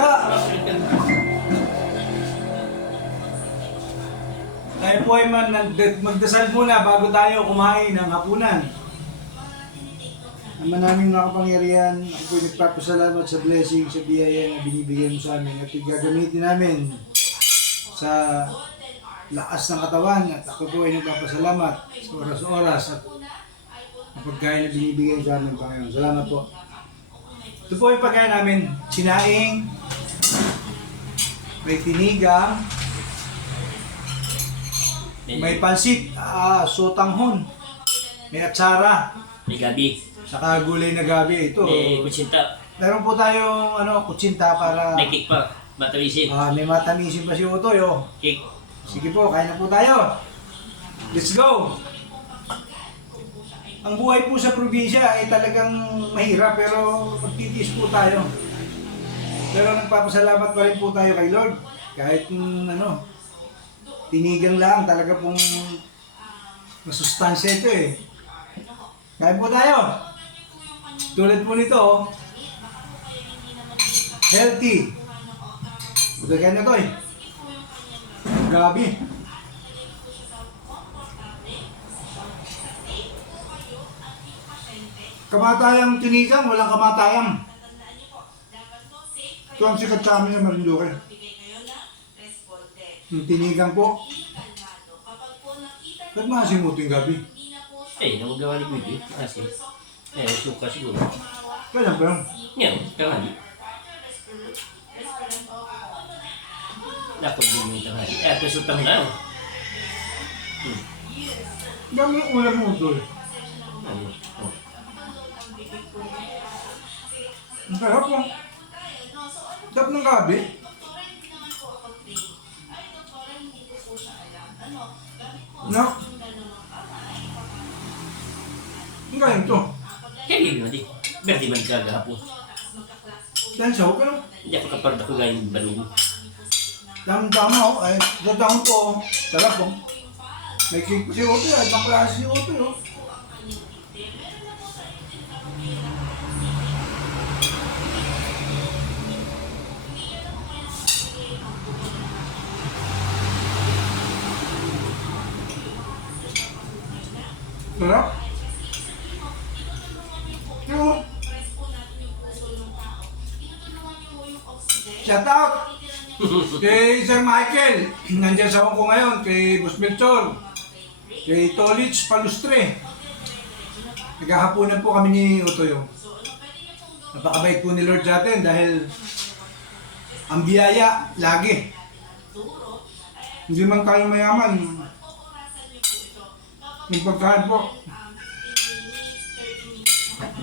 Ka! Tayo po ay magdasal muna bago tayo kumain ng hapunan. Ama namin makapangyarihan, ako po'y nagpapasalamat sa blessing, sa biyaya na binibigay mo sa amin at gagamitin namin sa lakas ng katawan at ako po ay nagpapasalamat sa oras-oras at ang pagkain na binibigay sa amin, Panginoon. Salamat po. Ito po yung pagkain namin, sinaing, may tinigang, may pansit, sotanghon, may atsara, May gabi. saka gulay na gabi. Ito. May kutsinta. Meron po tayong kutsinta para May cake pa. Matawisin. may matamisin pa si Utoy. Cake. Sige po, kain na po tayo. Let's go! Ang buhay po sa probinsya ay talagang mahirap pero magtitiis po tayo. Pero nagpapasalamat pa rin po tayo kay Lord. Kahit tinigang lang, talaga pong masustansya ito eh. Kain po tayo. Tulad po nito, healthy. Budagyan na to eh. Gabi. Kamatayang tinigang, walang kamatayang. Ito ang sikat sa amin sa Marinduque. Yung tinigang po. Ba't maasim mo ito yung gabi? Namagawa ni Guido. Kasi. Suka siguro. Kailan pa yun? Yan. Tanghali. Dapat din yung tanghali. Peso tanghali. Dami yung ulam mo ito eh. Ano? Ang sarap po. Sarap ng gabi. No? Ang galing to. Kaya yun naman di. Berdi man kagahapon. Dahil sa hukay no? Hindi ako kaparda ko gayong balong. Tama oh. Ay, sa taon po. Sarap po. May cake po si Otoy. Ay, pang klase si Otoy oh. Sarap. Yo. Shout out kay Sir Michael, nandiyan sa Hong Kong ngayon, kay Boss Melchor, kay Tolich Palustre. Naghahaponan po kami ni Utoy. Napakabait po ni Lord sa atin dahil ang biyaya lagi. Hindi man tayo mayaman, yung pagkain po,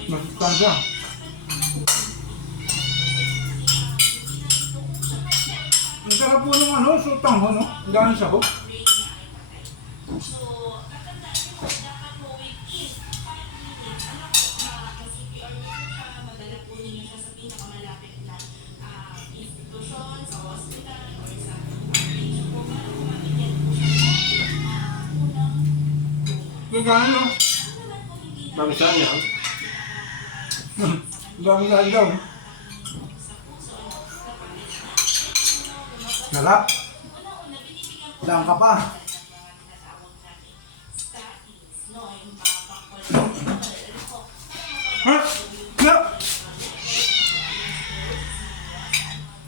masustansya. Ang sarap po ng sutang ho, no? Ang dami sa ho. Gagana no? Mami saan niya? Dami daw. Sarap. Saan ka pa? Ha?